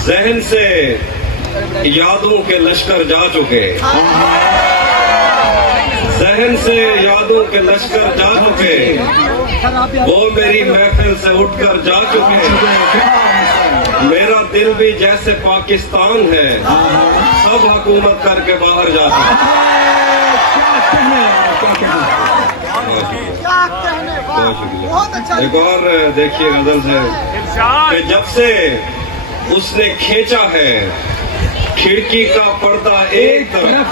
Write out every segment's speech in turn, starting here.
जहन से यादों के लश्कर जा चुके, जहन से यादों के लश्कर जा चुके, वो मेरी महफिल से उठकर जा चुके। मेरा दिल भी जैसे पाकिस्तान है, सब हुकूमत करके बाहर जाता है। एक और देखिए गजल से कि जब से उसने खींचा है खिड़की का पर्दा एक तरफ,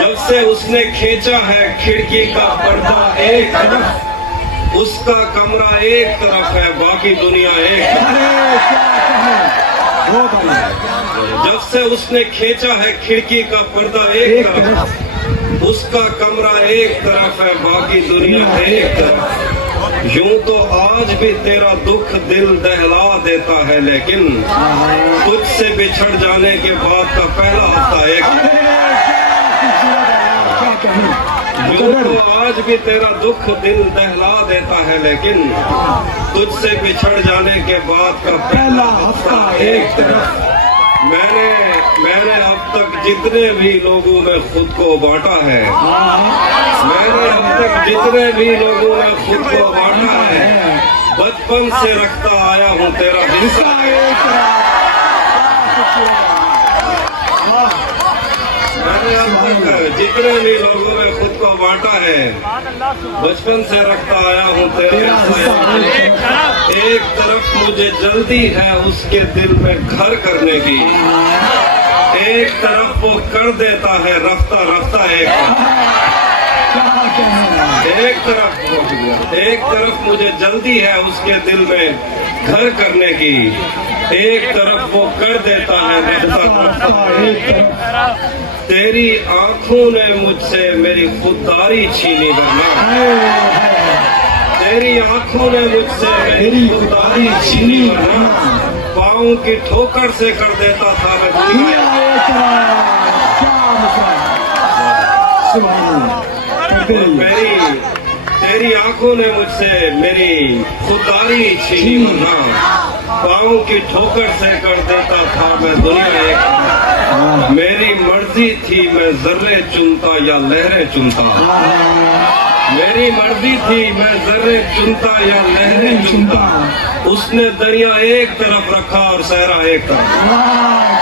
जब से उसने खींचा है खिड़की का पर्दा एक तरफ, उसका कमरा एक तरफ है बाकी दुनिया एक तरफ। जब से उसने खींचा है खिड़की का पर्दा एक तरफ, उसका कमरा एक तरफ है बाकी दुनिया एक तरफ। यूं तो आज भी तेरा दुख दिल दहला देता है, लेकिन तुझसे बिछड़ जाने के बाद का पहला हफ्ता एक। यूं तो आज भी तेरा दुख दिल दहला देता है, लेकिन तुझसे बिछड़ जाने के बाद का पहला हफ्ता एक तरफ। मैंने अब तक जितने भी लोगों में खुद को बांटा है, मैंने अब तक जितने भी लोगों में खुद को बांटा है, बचपन से रखता आया हूँ तेरा हिस्सा। मैंने अब तक जितने भी लोगों में खुद को बांटा है, बचपन से रखता आया हूँ तेरा हिस्सा। एक तरफ मुझे जल्दी है उसके दिल में घर करने की, एक तरफ वो कर देता है रफ्ता रफ्ता एक तरफ मुझे जल्दी है उसके दिल में घर करने की, एक तरफ वो कर देता है रफ्ता रफ्ता एक तरफ। तेरी आंखों ने मुझसे मेरी खुददारी छीनी वरना, तेरी आंखों ने मुझसे मेरी खुददारी छीनी वरना, पाँव की ठोकर से कर देता था मैं दुनिया। तेरी आंखों ने मुझसे मेरी खुददारी छीनी वरना, पाँव की ठोकर से कर देता था मैं दुनिया एक। मेरी मर्जी थी मैं जर्रे चुनता या लहरें चुनता, मेरी मर्जी थी मैं जर्रे चुनता या लहरें चुनता, उसने दरिया एक तरफ रखा और सहरा एक तरफ।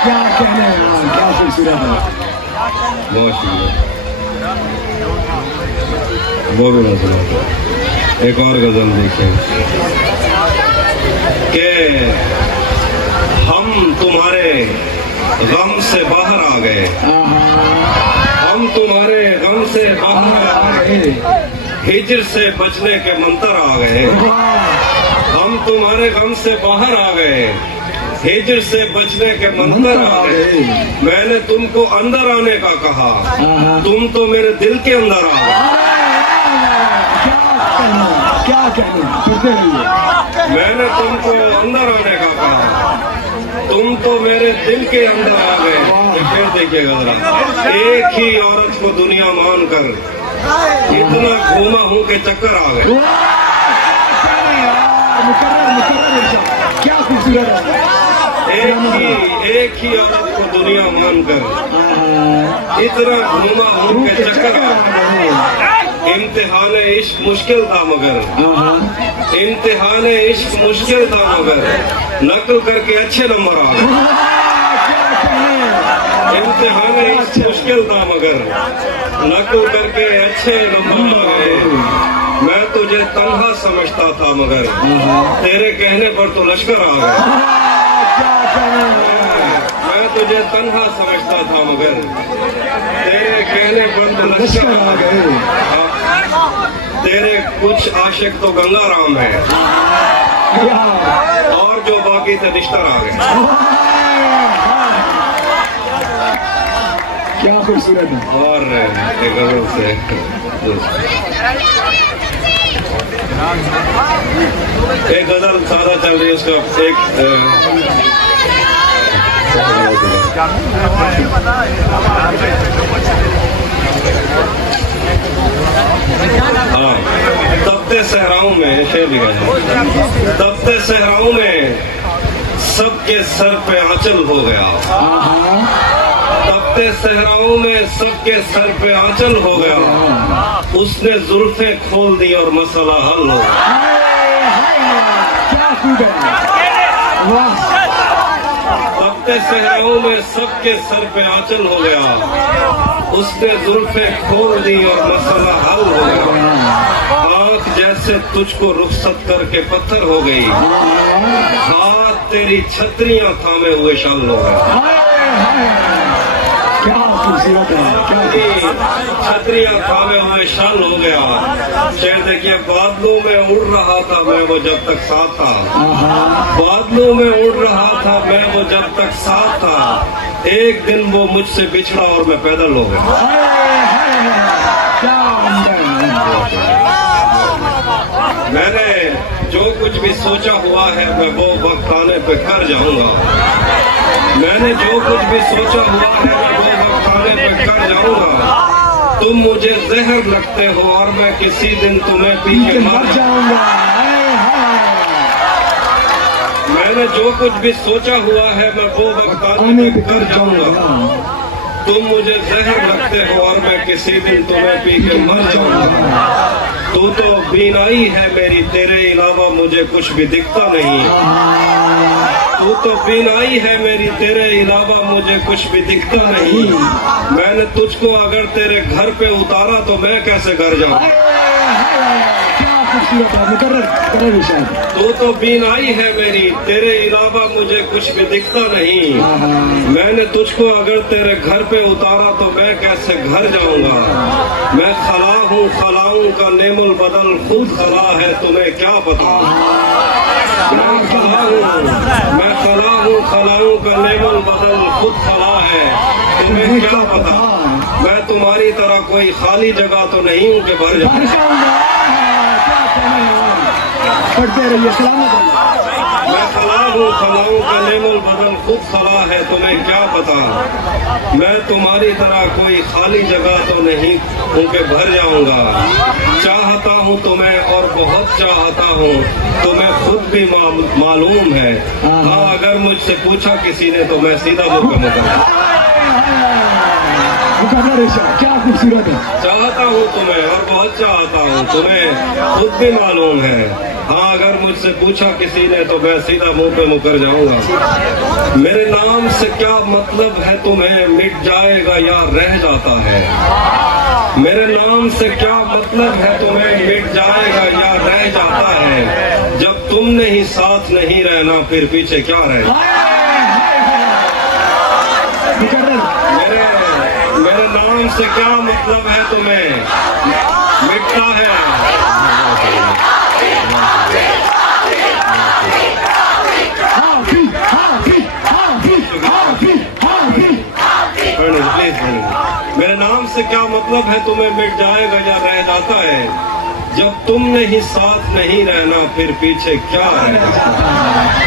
क्या कहने हैं, क्या खूबसूरत है। बहुत शुक्रिया। वो भी मसला। एक और गजल देखें कि हम तुम्हारे गम से बाहर आ गए, हम तुम्हारे गम से बाहर आ गए, हिजर से बचने के मंत्र आ गए। हम तुम्हारे गम से बाहर आ गए, हिजर से बचने के मंत्र आ गए। मैंने तुमको अंदर आने का कहा, तुम तो मेरे दिल के अंदर आ गए। क्या कहना, मैंने तुमको अंदर आने का कहा, तुम तो मेरे दिल के अंदर आ गए। फिर देखिएगा जरा, एक ही औरत को दुनिया मानकर इतना घूमा हूँ के चक्कर आ गए। क्या खूबसूरत है। एक ही औरत को दुनिया मानकर इतना घूमा हूँ के चक्कर आ गए। इम्तिहान इश्क मुश्किल था मगर, इम्तिहान इश्क मुश्किल था मगर, नकल करके अच्छे नंबर आ गए। इम्तिहान इश्क मुश्किल था मगर, नकल करके अच्छे नंबर आ गए। मैं तुझे तन्हा समझता था मगर, तेरे कहने पर तो लश्कर आ गए। मैं तुझे तन्हा समझता था मगर, तेरे कहने पर तो लश्कर आ गए। तेरे कुछ आशिक तो गंगा राम है, और जो बाकी थे निश्तर आ गए। क्या खूबसूरत है। और एक गजल से एक गजल सादा चल रही है, उसका एक हाँ, तपते सहराओं में शेर लिखा है, तपते सहराओं में सबके सर पे आंचल हो गया। तपते सहराओं में सबके सर पे आंचल हो गया। उसने जुल्फे खोल दी और मसला हल हो गया। तपते सहराओं में सबके सर पे आंचल हो गया। उसने जुल्फे खोल दी और मसला हल हो गया। आंख जैसे तुझको रुखसत करके पत्थर हो गई। हाथ तेरी छतरियां थामे हुए शल हो गए। छतरियां थामे हुए शल हो गया। शेर देखिए, बादलों में उड़ रहा था मैं वो जब तक साथ था। बादलों में उड़ रहा था मैं वो जब तक साथ था। एक दिन वो मुझसे बिछड़ा और मैं पैदल हो गया। मैंने जो कुछ भी सोचा हुआ है मैं वो वक्त आने पे कर जाऊंगा। मैंने जो कुछ भी सोचा हुआ है मैं वो वक्त आने पे कर जाऊंगा। तुम मुझे जहर लगते हो और मैं किसी दिन तुम्हें पी के मर जाऊंगा। मैंने जो कुछ भी सोचा हुआ है मैं वो वक्त आने पे कर जाऊंगा। तुम मुझे जहर लगते हो और मैं किसी दिन तुम्हें पी के मर जाऊंगा। तू तो बीनाई है मेरी, तेरे अलावा मुझे कुछ भी दिखता नहीं। तू तो बीनाई है मेरी, तेरे अलावा मुझे कुछ भी दिखता नहीं। मैंने तुझको अगर तेरे घर पे उतारा तो मैं कैसे घर जाऊं। तू तो बीनाई है मेरी, तेरे अलावा मुझे कुछ भी दिखता नहीं। मैंने तुझको अगर तेरे घर पे उतारा तो मैं कैसे घर जाऊंगा। मैं खला हूँ खलाऊं का नेमुल बदल खुद खला है, तुम्हें क्या पता। मैं खला हूँ खलाऊं का नेमुल बदल खुद खला है, तुम्हें क्या पता। मैं तुम्हारी तरह कोई खाली जगह तो नहीं हूँ कि भर जाऊंगा। पढ़ते रहिए, सलामत रहिए। मैं खला हूँ खलाऊं का नेमुल बदल खुद खला है, तुम्हें क्या पता। मैं तुम्हारी तरह कोई खाली जगह तो नहीं हूँ कि भर जाऊंगा। चाहता हूँ तुम्हें और बहुत चाहता हूँ, तुम्हें खुद भी मालूम है। हाँ, अगर मुझसे पूछा किसी ने तो मैं सीधा मुंह पे मुकर्रर। क्या खूबसूरत है। चाहता हूँ तुम्हें और बहुत चाहता हूँ, तुम्हें खुद भी मालूम है। हाँ, अगर मुझसे पूछा किसी ने तो मैं सीधा मुंह पे मुकर जाऊंगा। मेरे नाम से क्या मतलब है तुम्हें, मिट जाएगा या रह जाता है। मेरे नाम से क्या मतलब है तुम्हें, मिट जाएगा या रह जाता है। जब तुमने ही साथ नहीं रहना फिर पीछे क्या रहना। मेरे नाम से क्या मतलब है तुम्हें, मिटता है। मेरे नाम से क्या मतलब है तुम्हें, मिट जाएगा या रह जाता है। जब तुमने ही साथ नहीं रहना फिर पीछे क्या है।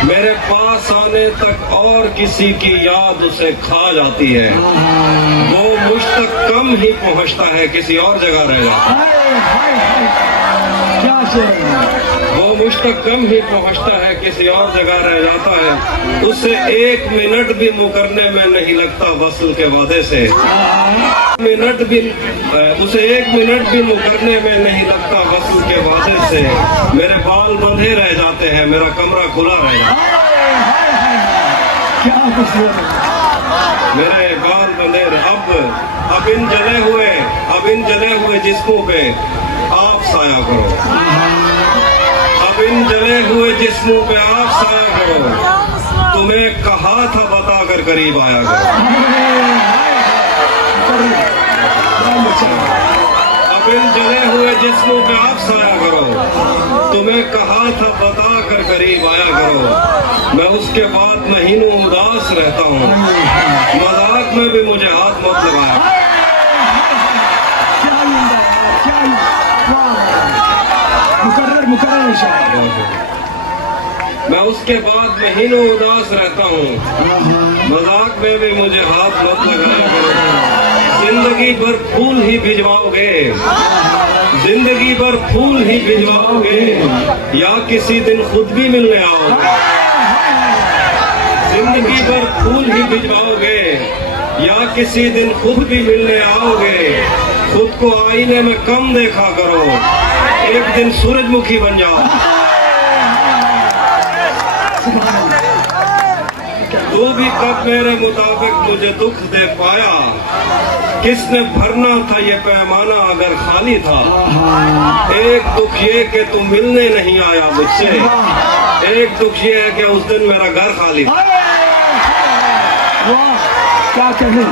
मेरे पास आने तक और किसी की याद उसे खा जाती है। वो मुझ तक कम ही पहुंचता है, किसी और जगह रह जाता है। वो मुझ तक कम ही पहुंचता है, किसी और जगह रह जाता है। उसे एक मिनट भी मुकरने में नहीं लगता वसल के वादे से। उसे एक मिनट भी मुकरने में नहीं लगता वसल के वादे से। मेरे बाल बंधे रह जाते हैं, मेरा कमरा खुला रह जाता है। मेरे बाल बंधे अब इन जले हुए जिस्मों पे आप साया करो। अब इन जले हुए जिस्मों पे आप साया करो। तुम्हें कहा था बता कर करीब आया करो। अब इन जले हुए जिस्मों पे आप साया करो। तुम्हें कहा था बता कर करीब आया करो। मैं उसके बाद महीनों उदास रहता हूँ, मजाक में भी मुझे हाथ मत लगाया। मैं उसके बाद महीनों उदास रहता हूँ, मजाक में भी मुझे हाथ मत लगाया करो। जिंदगी भर फूल ही भिजवाओगे, जिंदगी भर फूल ही भिजवाओगे, या किसी दिन खुद भी मिलने आओगे। जिंदगी भर फूल ही भिजवाओगे या किसी दिन खुद भी मिलने आओगे। खुद को आईने में कम देखा करो, एक दिन सूरजमुखी बन जाओ। तू भी कब मेरे मुताबिक मुझे दुख दे पाया, किसने भरना था ये पैमाना अगर खाली था। एक दुख ये कि तू मिलने नहीं आया मुझसे, एक दुख ये है कि उस दिन मेरा घर खाली था। क्या कहें,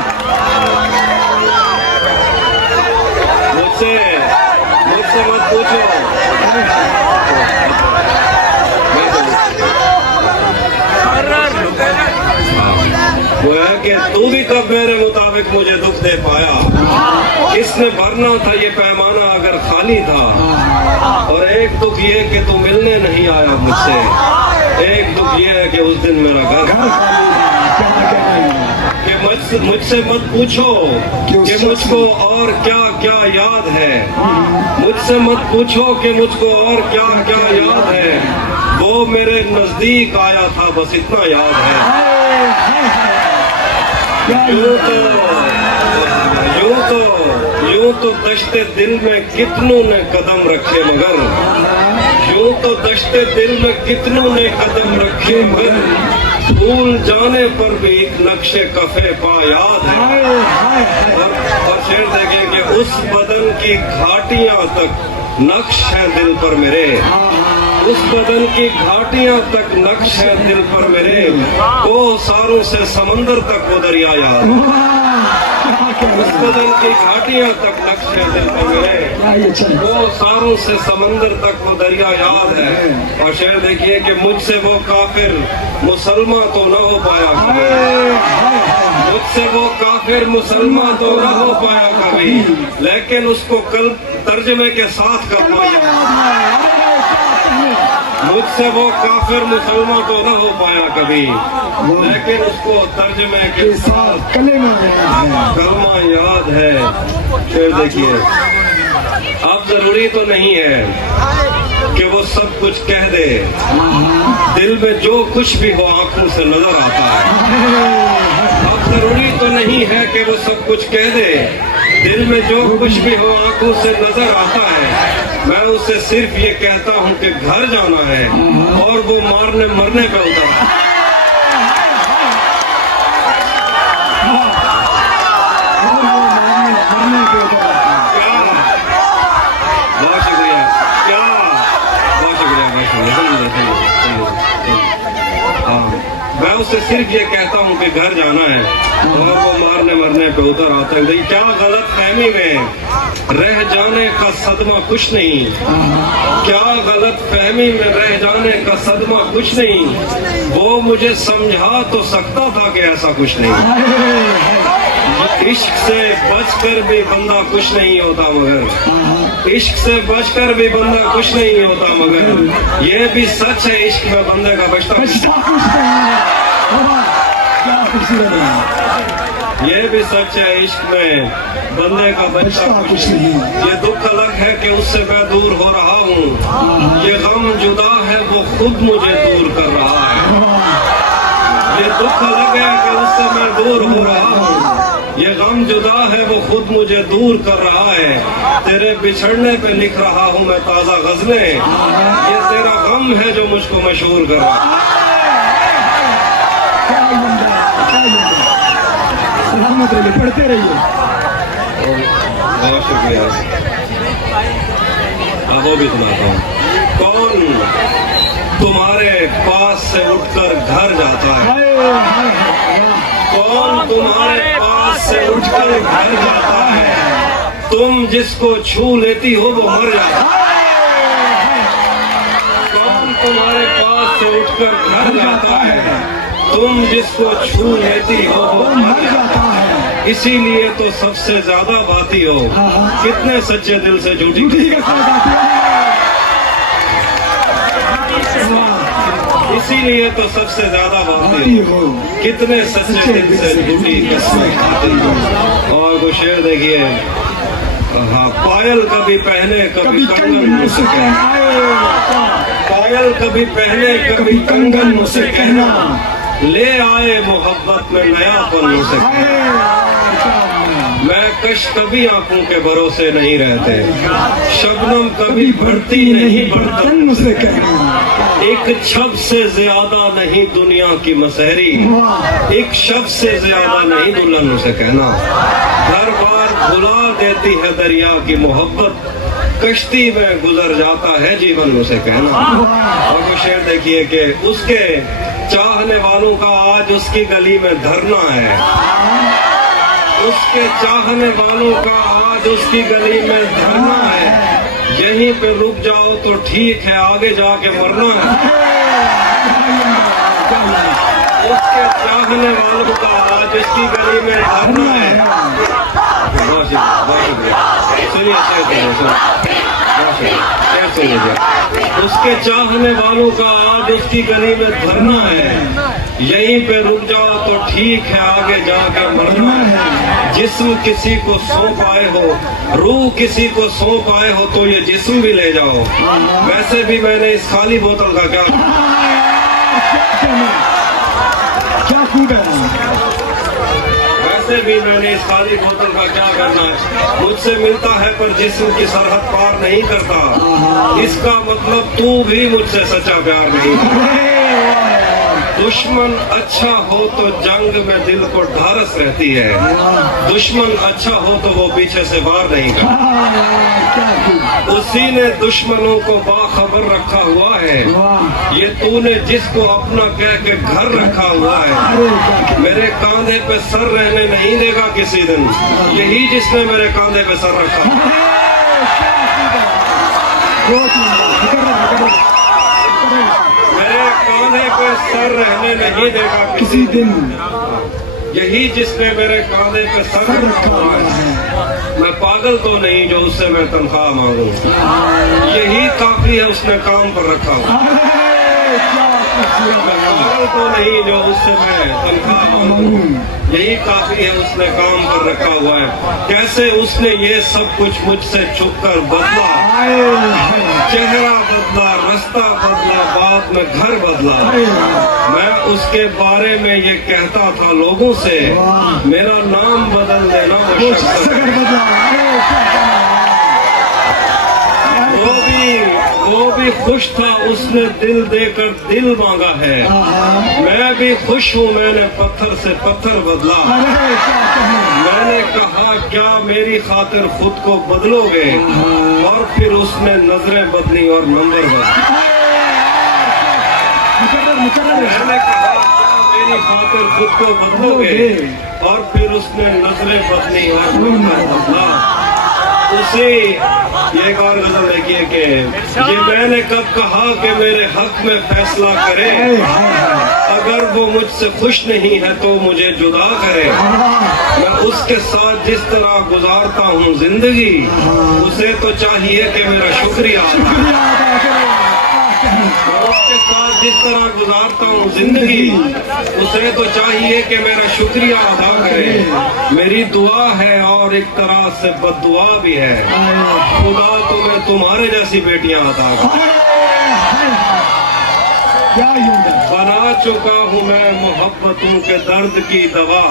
मुझसे मत पूछो। वो है कि तू भी कब मेरे मुताबिक मुझे दुख दे पाया, किसने भरना था ये पैमाना अगर खाली था। और एक दुख ये कि तू मिलने नहीं आया मुझसे, एक दुख ये है कि उस दिन मेरा घर कि मुझसे मत पूछो कि मुझको और क्या क्या याद है। मुझसे मत पूछो कि मुझको और क्या क्या याद है। वो मेरे नजदीक आया था बस इतना याद है। यूं तो दश्ते दिल में कितनों ने कदम रखे मगर, यूं तो दश्ते दिल में कितनों ने कदम रखे मगर, भूल जाने पर भी नक्शे कफे पा याद है। और शेर देखें कि उस बदन की घाटियां तक नक्श है दिल पर मेरे, उस बदन की घाटियां तक नक्श है दिल पर मेरे। वो सारों से समंदर तक वो दरिया याद, उस बदन की घाटियां तक नक्श है दिल पर मेरे। वो सारों से समंदर तक वो दरिया याद है। और शेर देखिए कि मुझसे वो काफिर मुसलमान तो न हो पाया कभी, मुझसे वो काफिर मुसलमान तो न हो पाया कभी, लेकिन उसको कल तर्जमे के साथ कर पाया। मुझसे वो काफिर मुसलमान तो न हो पाया कभी, लेकिन उसको तर्जमे के साथ कलमा याद है। फिर देखिए, अब जरूरी तो नहीं है कि वो सब कुछ कह दे, दिल में जो कुछ भी हो आंखों से नजर आता है। अब जरूरी तो नहीं है कि वो सब कुछ कह दे, दिल में जो कुछ भी हो आंखों से नजर आता है। मैं उसे सिर्फ ये कहता हूँ कि घर जाना है और वो मारने मरने पे उतरा। बहुत शुक्रिया, क्या बहुत शुक्रिया, बहुत शुक्रिया। मैं उससे सिर्फ ये कहता हूँ कि घर जाना है और वो मारने मरने पे उतर आता है। क्या गलत फहमी में रह जाने का सदमा कुछ नहीं, क्या गलत फहमी में रह जाने का सदमा कुछ नहीं। वो मुझे समझा तो सकता था कि ऐसा कुछ नहीं। इश्क से बचकर भी बंदा कुछ नहीं होता मगर, इश्क से बचकर भी बंदा कुछ नहीं होता मगर, ये भी सच है इश्क में बंदे का बचता कुछ नहीं। ये भी सच है इश्क में बंदे का बचता कुछ नहीं। ये दुख अलग है कि उससे मैं दूर हो रहा हूँ, ये गम जुदा है वो खुद मुझे दूर कर रहा है। ये दुख अलग है कि उससे मैं दूर हो रहा हूँ, ये गम जुदा है वो खुद मुझे दूर कर रहा है। तेरे बिछड़ने पे लिख रहा हूँ मैं ताजा गजलें, ये तेरा गम है जो मुझको मशहूर कर रहा है। पढ़ते रहिए। बहुत शुक्रिया। अब वो भी सुनाता हूँ। कौन तुम्हारे पास से उठकर घर जाता है, कौन तुम्हारे पास से उठकर घर जाता है, तुम जिसको छू लेती हो वो मर जाता है। कौन तुम्हारे पास से उठकर घर जाता है, तुम जिसको छू लेती हो वो मर जाता है। इसीलिए तो सबसे ज्यादा बाती हो, कितने सच्चे दिल से झूठी। इसीलिए तो सबसे ज्यादा बाती हो, कितने सच्चे दिल से झूठी कसमें खाती हो। और वो शेर देखिए, हाँ, पायल कभी पहने कभी कंगन मुझसे कहना, पायल कभी पहने कभी कंगन मुझसे कहना, ले आए मोहब्बत में नयापन उसे। मैं कश कभी आंखों के भरोसे नहीं रहते, शबनम कभी बढ़ती नहीं बर्तन उसे कहना। एक छब से ज्यादा नहीं दुनिया की मसहरी, एक शब से ज्यादा नहीं दुल्हन उसे कहना। हर बार भुला देती है दरिया की मोहब्बत, कश्ती में गुजर जाता है जीवन उसे कहना। और वो शेर देखिए कि उसके चाहने वालों का आज उसकी गली में धरना है, उसके चाहने वालों का आज उसकी गली में धरना है। यहीं पे रुक जाओ तो ठीक है, आगे जाके मरना है। उसके चाहने वालों का आज उसकी गली में धरना है। बहुत शुक्रिया। सुनिए उसके चाहने वालों का आज उसकी गली में धरना है। यहीं पे रुक जाओ तो ठीक है, आगे जाके मरना है। जिस्म किसी को सौंप आए हो, रूह किसी को सौंप आए हो तो ये जिस्म भी ले जाओ। वैसे भी मैंने इस खाली बोतल का क्या वैसे भी मैंने इस खाली बोतल का क्या करना है। मुझसे मिलता है पर जिस्म की सरहद पार नहीं करता, इसका मतलब तू भी मुझसे सच्चा प्यार नहीं। दुश्मन अच्छा हो तो जंग में दिल को ढारस रहती है, दुश्मन अच्छा हो तो वो पीछे से वार नहीं करता। उसी ने दुश्मनों को बाखबर रखा हुआ है, ये तूने जिसको अपना कह के घर रखा हुआ है। मेरे कांधे पे सर रहने नहीं देगा किसी दिन, यही जिसने मेरे कांधे पे सर रखा। मेरे कांधे पे सर रहने नहीं देगा किसी दिन, यही जिसने मेरे कांधे पे सर रखा हुआ है। मैं पागल तो नहीं जो उससे मैं तनख्वाह मांगू, यही काफी है उसने काम पर रखा हुआ। मैं पागल तो नहीं जो उससे मैं तनख्वाह मांगू, यही काफी है उसने काम पर रखा हुआ है। कैसे उसने ये सब कुछ मुझसे छुपकर बदला, चेहरा बदला, रास्ता बदला, बाद में घर बदला। मैं उसके बारे में ये कहता था लोगों से, मेरा नाम बदल देना वो भी खुश था, उसने दिल देकर दिल मांगा है। मैं भी खुश हूँ, मैंने पत्थर से पत्थर बदला। मैंने कहा क्या मेरी खातिर खुद को बदलोगे, और फिर उसने नजरें बदली और नंबर बदले। मैंने कहा क्या मेरी खातिर खुद को बदलोगे, और फिर उसने नजरें बदली और नंबर बदला। उसे ये एक और गजल देखिए कि ये मैंने कब कहा कि मेरे हक में फैसला करे, अगर वो मुझसे खुश नहीं है तो मुझे जुदा करे। मैं उसके साथ जिस तरह गुजारता हूँ जिंदगी, उसे तो चाहिए कि मेरा शुक्रिया उसके साथ जिस तरह गुजारता हूँ जिंदगी, उसे तो चाहिए कि मेरा शुक्रिया अदा करे। मेरी दुआ है और एक तरह से बद्दुआ भी है, खुदा तुम्हें तुम्हारे जैसी बेटियां अदा करे। बना चुका हूँ मैं मोहब्बतों के दर्द की दवा,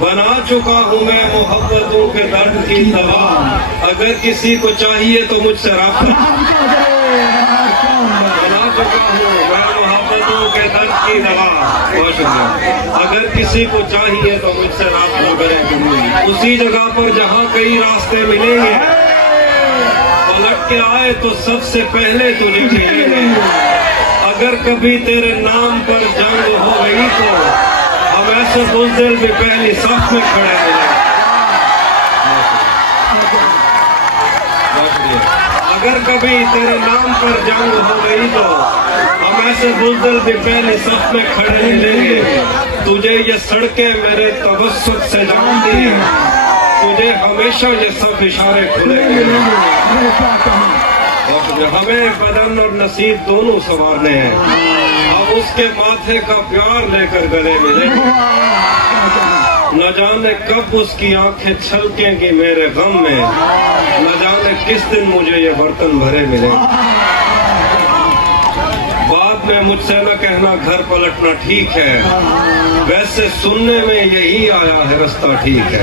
बना चुका हूँ मैं मोहब्बतों के दर्द की दवा। अगर किसी को चाहिए तो मुझसे राब्ता, बना चुका हूँ मैं मोहब्बतों के दर्द की दवा। बहुत शुक्रिया। अगर किसी को चाहिए तो मुझसे राब्ता करें, उसी जगह पर जहाँ कई रास्ते मिलेंगे, पलट के आए तो सबसे पहले तुझे मिलेंगे। अगर कभी तेरे नाम पर जंग हो गई तो हम ऐसे बुज़दिल भी पहली साथ में खड़े मिलेंगे। अगर कभी तेरे नाम पर जंग हो गई तो हम ऐसे बुज़दिल भी पहली साथ में खड़े मिलेंगे। तुझे ये सड़कें मेरे तवस्सुत से जानती हैं, तुझे हमेशा ये सब इशारे खुले मिलेंगे। हमें बदन और नसीब दोनों संवारने हैं, अब उसके माथे का प्यार लेकर गले मिले। न जाने कब उसकी आंखें छलकेंगी मेरे गम में, न जाने किस दिन मुझे ये बर्तन भरे मिले। बात आपने मुझसे न कहना घर पलटना ठीक है, वैसे सुनने में यही आया है रास्ता ठीक है।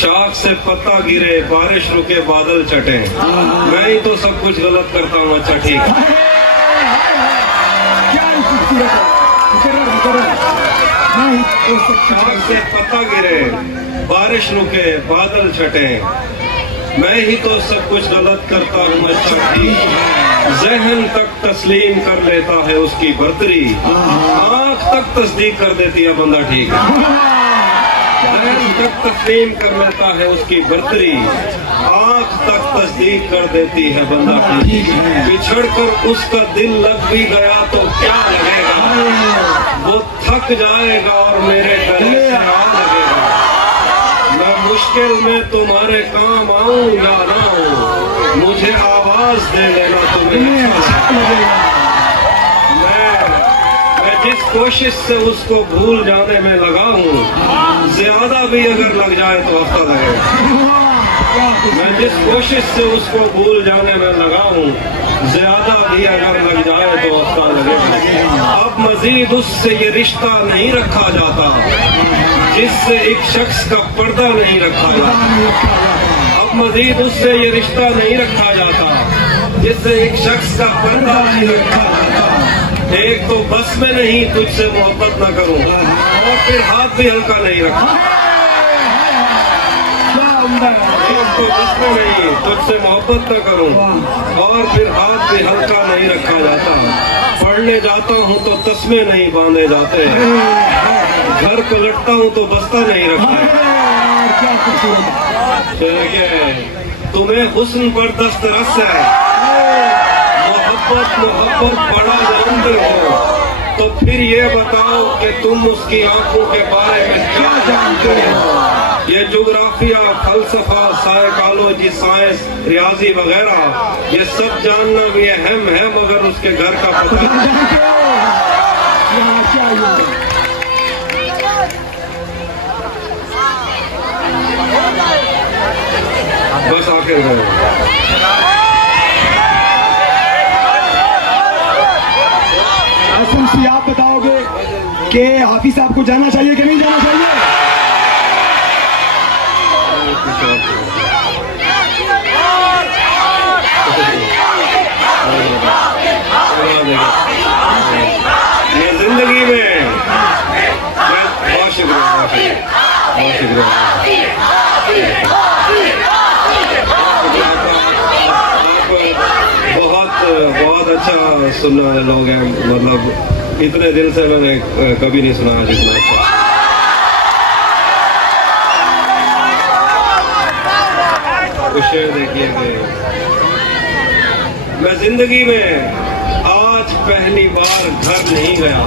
शाख से पत्ता गिरे, बारिश रुके, बादल चटे, मैं ही तो सब कुछ गलत करता हूँ, अच्छा ठीक है। क्या खूबसूरत है, मुकर्रर मुकर्रर। मैं ही तो सब कुछ शाख से पत्ता गिरे, बारिश रुके, बादल छटे, मैं ही तो सब कुछ गलत करता हूँ, अच्छा ठीक। जहन तक तस्लीम कर लेता है उसकी बर्तरी, आंख तक तस्दीक कर देती है बंदा ठीक है। जहन तक तस्लीम कर लेता है उसकी बर्तरी, आंख तक तस्दीक कर देती है बंदा ठीक। बिछड़ कर उसका दिल लग भी गया तो क्या लगेगा, वो थक जाएगा और मेरे गले से आ लगेगा। मैं मुश्किल में तुम्हारे काम आऊं या ना आऊं, मुझे आवाज दे देना तुम्हें अच्छा लगेगा। मैं जिस कोशिश से उसको भूल जाने में लगा हूं, ज्यादा भी अगर लग जाए तो हफ्ता लगेगा। मैं जिस कोशिश से उसको भूल जाने में लगा हूं, ज्यादा भी अगर लग जाए तो हफ्ता लगेगा। अब मजीद उससे ये रिश्ता नहीं रखा जाता जिससे एक शख्स का पर्दा नहीं रखा जाता। अब मजीद उससे ये रिश्ता नहीं रखा जाता जिससे एक शख्स का पर्दा नहीं रखा जाता। एक तो बस में नहीं तुझसे मोहब्बत न करूं, और फिर हाथ भी हल्का नहीं रखा। एक तो बस में नहीं तुझसे मोहब्बत न करूं, और फिर हाथ भी हल्का नहीं रखा जाता। पढ़ने जाता हूं तो तस्मे नहीं बांधे जाते, घर पलटता हूँ तो बस्ता नहीं रखता। तुम्हें हुस्न पर दस्तरस है, मोहब्बत मोहब्बत बड़ा जानते हो, तो फिर ये बताओ कि तुम उसकी आंखों के बारे में क्या जानते हो। ये जोग्राफिया, फलसफा, साइकोलॉजी, साइंस, रियाजी वगैरह ये सब जानना भी अहम है, मगर उसके घर का पता बस आखिर में आसम सी आप बताओगे कि हाफिज साहब को जाना चाहिए कि नहीं जाना चाहिए? ये जिंदगी में बहुत शुक्रिया, बहुत शुक्रिया। बहुत अच्छा सुनने वाले लोग हैं, मतलब इतने दिल से मैंने कभी नहीं सुना जितना अच्छा। कुछ देखिए कि मैं जिंदगी में आज पहली बार घर नहीं गया।